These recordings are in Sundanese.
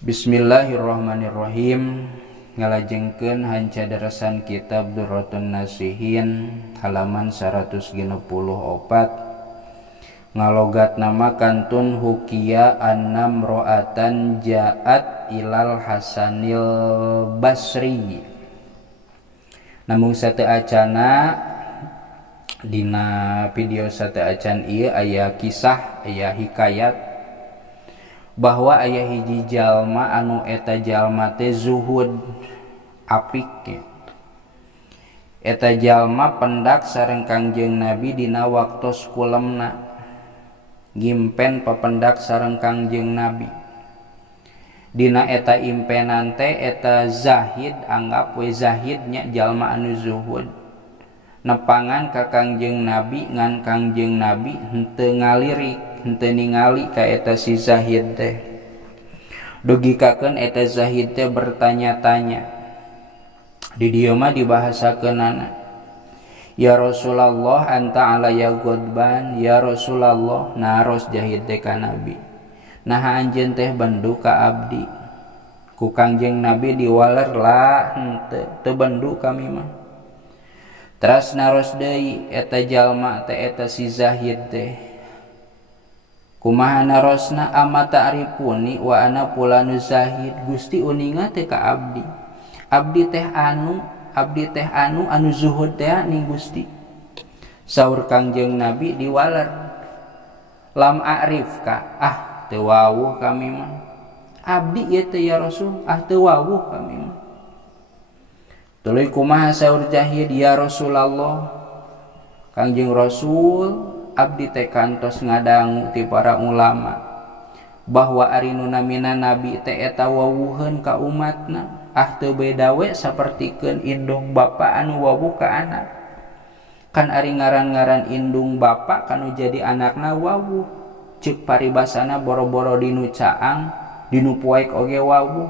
Bismillahirrahmanirrahim. Ngalajengkeun hanca darasan kitab Durratun Nasihin halaman 164. Ngalogat nama kantun hukia annam ro'atan ja'at ilal Hasanil Basri. Namun sate acana dina video sate acan ieu aya kisah, aya hikayat bahwa aya hiji jalma anu eta jalma teh zuhud apik. Eta jalma pendak sareng Kangjeng Nabi dina waktos kulemna, ngimpen papendak sareng Kangjeng Nabi. Dina eta impenan teh eta zahid, anggap we zahidnya jalma anu zuhud, nepangan ka Kangjeng Nabi ngan Kangjeng Nabi henteu ngalirik, henteu ningali ka eta si zahid teh. Dugikakeun eta zahid teh bertanya-tanya. Di dieu mah dibahasakeunana, ya Rasulullah anta alaya ghadban, ya Rasulullah naros zahid teh ka Nabi, naha anjeun teh bendu ka abdi. Ku Kangjeng Nabi diwaler lah henteu, teu bendu kami mah. Teras naros deui eta jalma teh eta si zahid teh, kumaha narosna, ama ta'rifuni wa ana fulanu zahid, Gusti uninga teh ka abdi. Abdi teh anu zuhud teh ning Gusti. Saur Kangjeng Nabi diwaler, lam a'rif ka, teu wawuh kami mah. Abdi ieu teh ya Rasul, teu wawuh kami mah. Tuluy kumaha saur zahid, ya Rasulullah Kangjeng Rasul, abdi teh kantos ngadangu ti para ulama bahwa ari nu namina nabi teh eta wawuheun ka umatna, teu beda we sapertikeun indung bapa anu wawuh ka anak. Kan ari ngaran-ngaran indung bapa kanu jadi anakna wawuh, ceuk paribasana boro-boro dinu caang, dinu poek oge wawuh,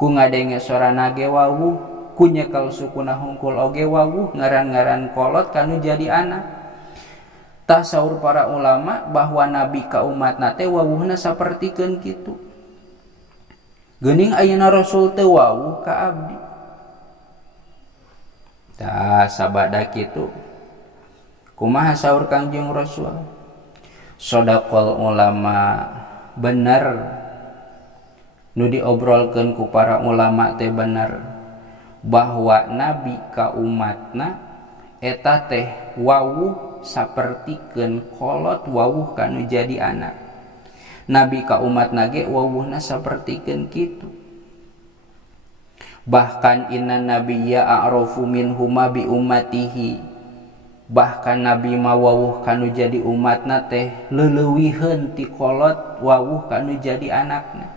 ku ngadenge sorana ge wawuh, ku nyekel sukuna hungkul oge wawuh, ngaran-ngaran kolot kanu jadi anak. Tah saur para ulama bahwa nabi ka umatna teh wawuhna sapertikeun kitu. Geuning ayeuna Rasul teh wawuh ka abdi. Tah sabada kitu, kumaha saur Kangjeng Rasul? Sodaqol ulama, bener nu diobrolkeun ku para ulama teh bener, bahwa nabi ka umatna eta teh wawuh sapertikeun kolot wawuh kanu jadi anak. Nabi ka umatna ge wawuhna sapertikeun kitu. Bahkan inna nabiyya a'rafu minhuma bi ummatihi, bahkan nabi mah wawuh kanu jadi umatna teh leuleuwiheun ti kolot wawuh kanu jadi anakna.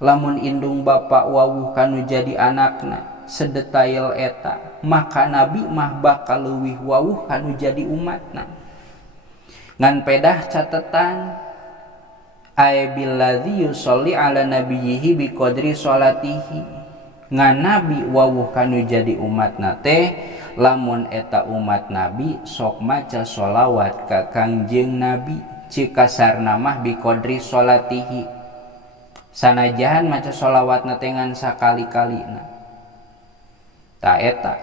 Lamun indung bapa wawuh kanu jadi anakna sedetail eta, maka nabi mah bakal leuwih wawuh kanu jadi umatna. Ngan pedah catetan, ay billadzi yusolli ala nabiyhi biqadri sholatihi, ngan nabi wawuh kanu jadi umatna teh lamun eta umat nabi sok maca sholawat ka Kangjeng Nabi, cik kasarna mah biqadri sholatihi, sanajan maca sholawatna teh ngan sakali-kalina. Ta eta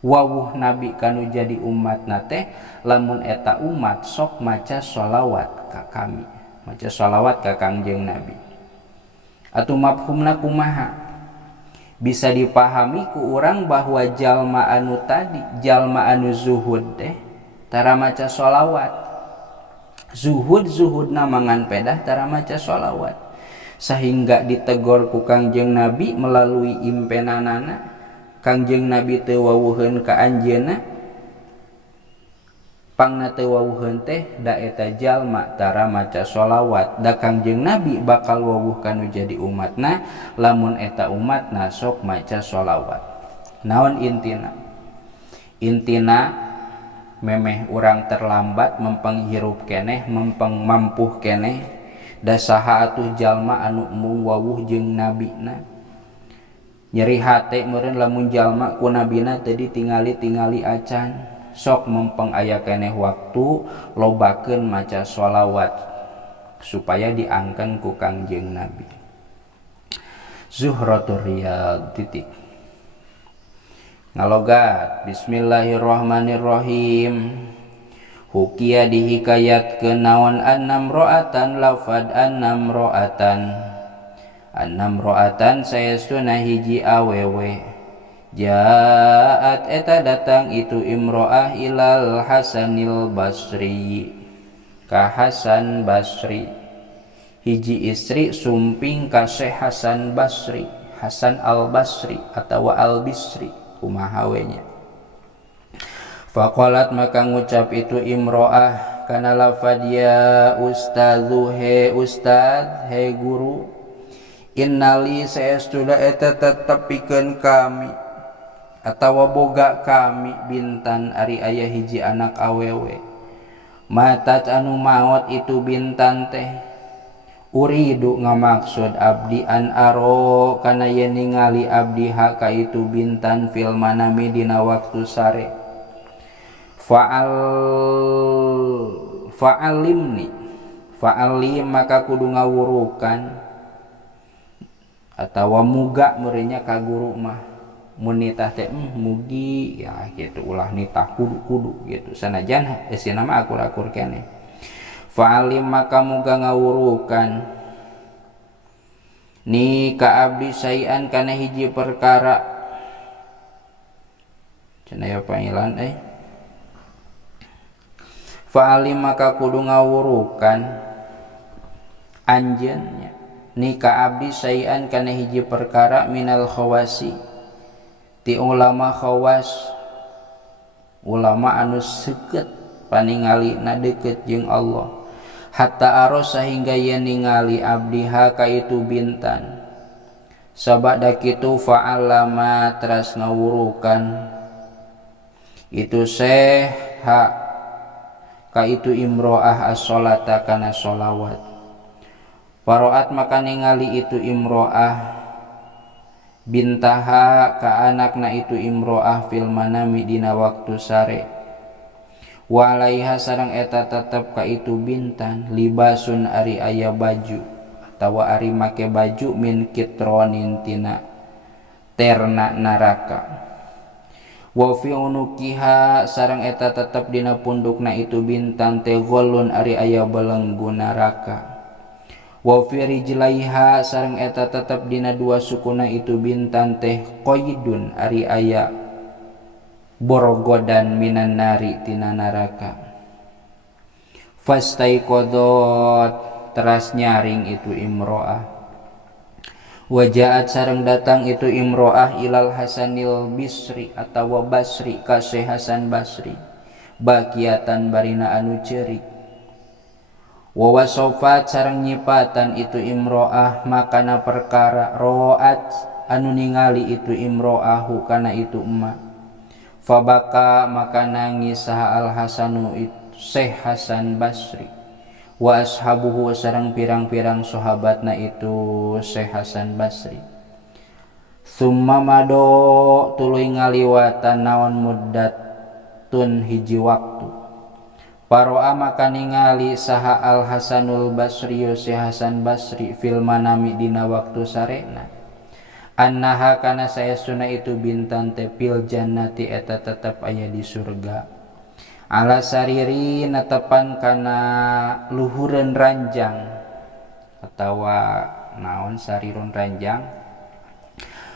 wawuh nabi kanu jadi umatna teh lamun eta umat sok maca sholawat ka kami, maca sholawat ka Kangjeng Nabi. Atuh mafhumna kumaha? Bisa dipahami ku urang bahwa jalma anu tadi, jalma anu zuhud teh tara maca sholawat. Zuhudna mangan pedah tara maca sholawat, sehingga ditegor ku Kangjeng Nabi melalui impenanana. Kangjeng Nabi teu wawuheun ka anjeunna, pangna teu wawuheun teh da eta jalma tara maca sholawat, da Kangjeng Nabi bakal wawuh kanu jadi umatna lamun eta umatna sok maca sholawat. Naon intina? Intina memeh urang terlambat mempeng hirup keneh, mempeng mampuh keneh, da saha atuh jalma anu mung wawuh jeung nabina. Nyeri hate meureun lamun jalma ku nabina teu ditingali-tingali acan, sok mempeng aya keneh waktu lobakeun maca sholawat supaya diangken ku Kangjeng Nabi. Zuhratur Riyad titik. Ngalogat Bismillahirrahmanirrahim. Hukia dihikayat ke naon annam ro'atan lafad annam ro'atan sayastuna hiji awewe jaat eta datang itu imro'ah ilal Hasanil Basri ka Hasan Basri hiji istri sumping ka Syekh Hasan Basri Hasan al-Basri atau al-Bisri kumaha we nya. Faqalat maka ngucap itu imro'ah kana lafad ya ustadzu he ustad he guru innali saestuna eta tetep pikeun kami atawa boga kami bintan ari aya hiji anak awewe matat anu maot itu bintan teh uridu ngamaksud abdi an aro kana yen ningali abdi haka itu bintan fil manami dina waktu sare fa'alim maka kudu ngawurukan atawa muga meureunnya ka guru mah mun nitah teh mugi ya gitu ulah nitah kudu gitu sanajan esina mah akur-akur keneh. Fa'alim maka muga ngawurukan ni ka abdi sayan kana hiji perkara cenah panggilan Fa'alim maka kudu ngawurukan anjeun ni ka abdi sayan kana hiji perkara minal khawasi ti ulama khawas ulama anu seukeut paningalina deukeut jeung Allah hatta aros sehingga yen ningali abdi haka itu bintan sabada kitu fa'alama teras ngawurukan itu seha ka itu imro'ah as-sholata kana sholawat paroat maka ningali itu imro'ah bintaha ka anakna itu imro'ah fil manami dina waktu sare walaiha sareng eta tetep ka itu bintan libasun ari aya baju atawa ari make baju min kitronin tina terna neraka wa fi unukiha sareng eta tetep dina pundukna itu bintan teh gholun ari aya belenggu neraka wa fi rijlaiha sareng eta tetep dina dua sukuna itu bintan teh qaidun ari aya borogodan minan nari tina neraka fastaiqadhat teras nyaring itu imro'ah wajaat sareng datang itu imro'ah ilal Hasanil Bisri atawa Basri ka Syekh Hasan Basri bakiatan barina anu ceurik wa wasofat sareng nyipatan itu imro'ah makana perkara ro'at anu ningali itu imro'ahu kana itu emak fabaka maka nangis saha al Hasanu Syekh Hasan Basri wa ashabuhu sareng pirang-pirang sahabatna itu Syekh Hasan Basri summa mado tuluy ngaliwatan naon muddatun hiji waktu paroa maka ningali saha al Hasanul Basri Syekh Hasan Basri fil manami dina waktu sarena annaha kana sayasuna itu bintan teh fil jannati eta tetep aya di surga ala sariri netepan kana luhureun ranjang atawa naon sarirun ranjang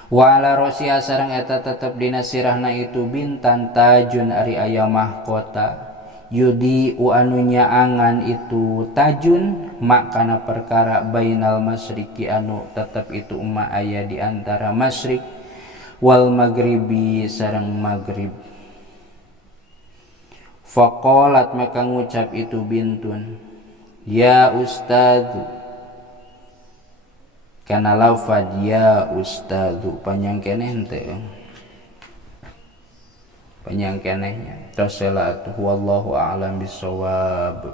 wa ala rosya sareng eta tetep dina sirahna itu bintan tajun ari aya mahkota yudi anu nyaangan itu tajun mak kana perkara bainal masyriki anu tetep itu umma aya di antara masyrik wal maghribi sareng maghrib faqalat maka ngucap itu bintun ya ustadzu kana lafad ya ustadzu panjang keneh henteu panjang kenehnya. Tassalatu wallahu a'lam bissawab.